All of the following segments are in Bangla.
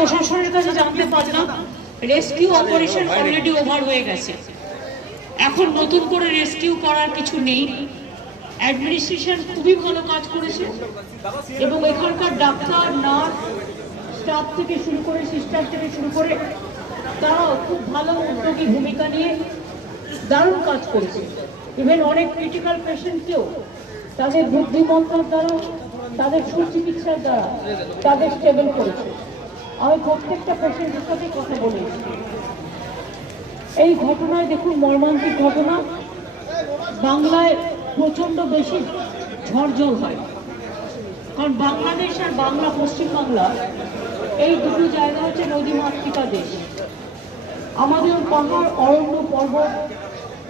প্রশাসনের কাছে জানতে পারলাম রেস্কিউ অপারেশন অলরেডি ওভার হয়ে গেছে, এখন নতুন করে রেস্কিউ করার কিছু নেই। অ্যাডমিনিস্ট্রেশন খুবই ভালো কাজ করেছে এবং এখানকার ডাক্তার, নার্স, স্টাফ থেকে শুরু করে, সিস্টার থেকে শুরু করে তারাও খুব ভালো উদ্যোগী ভূমিকা নিয়ে দারুণ কাজ করেছে। ইভেন অনেক ক্রিটিক্যাল পেশেন্টকেও তাদের বুদ্ধিমত্তার দ্বারা, তাদের সুচিকিৎসার দ্বারা তাদের স্টেবল করেছে। আমি প্রত্যেকটা পেশেন্টের সাথে কথা বলেছি। এই ঘটনায় দেখুন, মর্মান্তিক ঘটনা, বাংলায় প্রচন্ড বেশি ঝড় জল হয়, কারণ বাংলাদেশ আর বাংলা, পশ্চিমবাংলা এই দুটো জায়গা হচ্ছে নদীমাতৃকা দেশ। আমাদের পাহাড়, অরণ্য, পর্বত,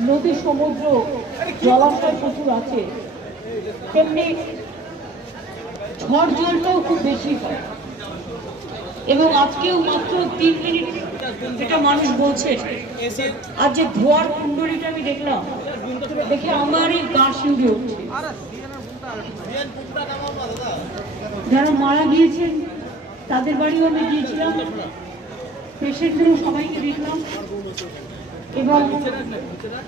নদী, সমুদ্র, জলাশয় প্রচুর আছে, তেমনি ঝড় জলটাও খুব বেশি হয়। এবং আজকেও মাত্র 3 মিনিট যেটা মানুষ বলছে, আর যে ধোয়ার কুণ্ডলিটা আমি দেখলাম, দেখে আমারই গা শিউরে উঠছে। যারা মারা গিয়েছেন তাদের বাড়িও আমি গিয়েছিলাম, পেশেন্টদেরও সবাইকে দেখলাম এবং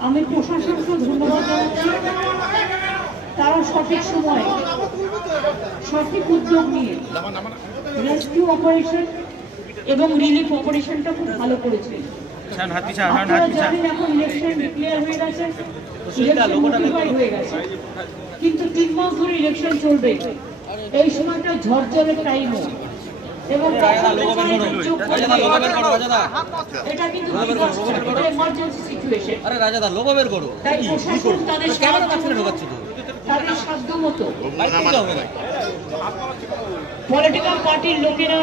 আমি প্রশাসনকে ধন্যবাদ জানাচ্ছি। তারা সঠিক সময় সঠিক উদ্যোগ নিয়ে রেস্কিউ অপারেশন এবং রিলিফ অপারেশনটা খুব ভালো করেছে। আপনারা জানেন এখন ইলেকশন ডিক্লেয়ার হয়ে গেছে, ইলেকশন নোটিফাইড হয়ে গেছে, কিন্তু 3 মাস ধরে ইলেকশন চলবে। এই সময়টা ঝড় জলের টাইমও, এবং এটা কিন্তু এমার্জেন্সি সিচুয়েশন। তাই প্রশাসন তাদের সাধ্য মতো, পলিটিক্যাল পার্টির লোকেরা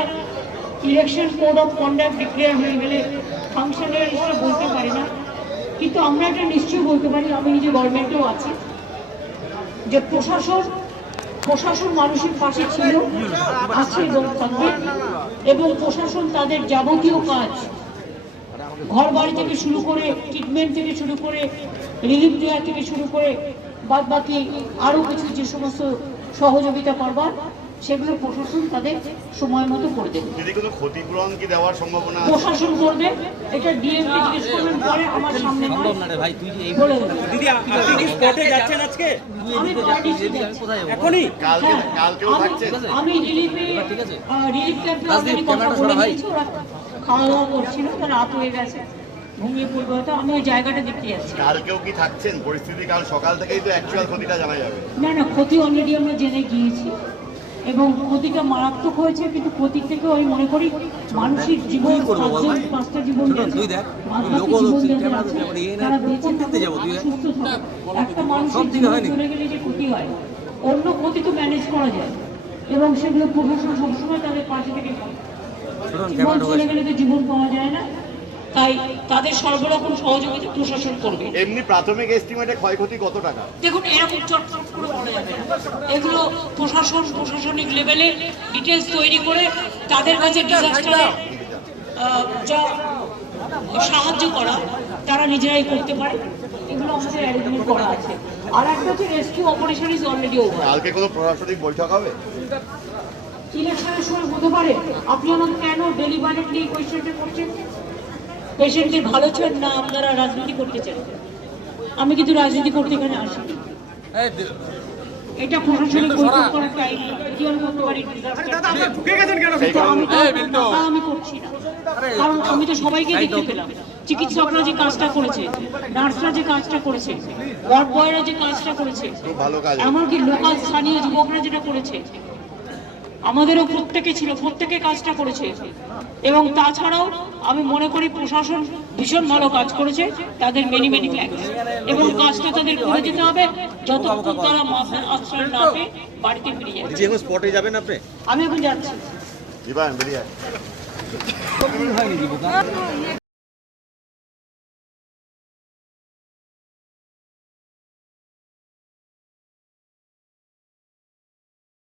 election code of conduct declare হয়ে গেলে ফাংশনারিজরা বলতে পারে না, কিন্তু আমরা এটা নিশ্চয়ই বলতে পারি, আমি নিজে গভর্নমেন্টেও আছি, যে প্রশাসন মানুষের পাশে ছিল, আছে এবং থাকবে। এবং প্রশাসন তাদের যাবতীয় কাজ, ঘর বাড়ি থেকে শুরু করে, ট্রিটমেন্ট থেকে শুরু করে, রিলিফ দেওয়া থেকে শুরু করে, বাদ বাকি আরো কিছু যে সমস্ত সহযোগিতা করবার, সেগুলো প্রশাসন তাদের সময় মতো করে দেবে। ক্ষতিপূরণ কি দেওয়ার সম্ভাবনা প্রশাসন করবে, এটা ডিএম কে জিজ্ঞেস করবেন পরে, আমার সামনে বলে আমি রিলিফ ক্যাম্পে অলরেডি কথা বলে দিয়েছি, ওরা খাওয়া দাওয়া করছিল, তার রাত হয়ে গেছে, ঘুমিয়ে পড়বে হয়তো। আমি ওই জায়গাটা দেখতে যাচ্ছি। কালকেও কি থাকছেন? পরিস্থিতি কাল সকাল থেকেই তো অ্যাকচুয়াল ক্ষতিটা জানা যাবে। না, ক্ষতি অলরেডি আমরা জেনে গিয়েছি এবং ক্ষতিটা মারাত্মক হয়েছে, কিন্তু ক্ষতির থেকে আমি মনে করি মানুষের জীবন, 5টা জীবন তারা বেঁচে থাকে, সুস্থ থাকে। একটা মানুষের জীবন চলে গেলে যে ক্ষতি হয়, অন্য ক্ষতি তো ম্যানেজ করা যায় এবং সেগুলো প্রশাসন সবসময় তাদের পাশে থেকে জীবন চলে গেলে তো জীবন পাওয়া যায় না, তাই তাদের সর্বরকম সহযোগিতা প্রশাসন করবে। এমনি প্রাথমিক এস্টিমেটে ক্ষয়ক্ষতি কত টাকা? দেখুন, এরকম চটচট করে বলা যাবে না, এগুলো প্রশাসনিক লেভেলে ডিটেলস তৈরি করে তাদের কাছে ডিজাস্টারে যা সাহায্য করা তারা নিজেরাই করতে পারে, এগুলো আমাদের অ্যারেঞ্জমেন্ট করা আছে। আর একটা হচ্ছে rescue operation is already over. কালকে কোনো প্রশাসনিক বৈঠক হবে? ইলেকশনের সময় হতে পারে। আপনি আমাকে কেন ডেলিভারেটলি কোয়েশ্চেনটা করছেন? পেশেন্টদের ভালো চান না আপনারা রাজনীতি করতে চান? আমি কিন্তু রাজনীতি করতে এখানে আসিনি। এটা প্রশাসনিক বৈঠক করার টাইম, কি আমি করতে পারি? আমি করছি না, কারণ আমি তো সবাইকে দেখতে পেলাম। চিকিৎসকরা যে কাজটা করেছে, নার্সরা যে কাজটা করেছে, ওয়ার্ড বয়রা যে কাজটা করেছে, এমনকি লোকাল স্থানীয় যুবকরা যেটা করেছে, আমাদেরও প্রত্যেকে ছিল, প্রত্যেকে কাজটা করেছে। এবং তাছাড়াও আমি মনে করি প্রশাসন ভীষণ ভালো কাজ করেছে, তাদের মেনি থ্যাঙ্কস। এবং কাজটা তাদের করে যেতে হবে যতক্ষণ তারা মাথায় আশ্রয় না পেয়ে বাড়িতে ফিরে যাবে। স্পটে যাবেন আপনি? আমি এখন যাচ্ছি।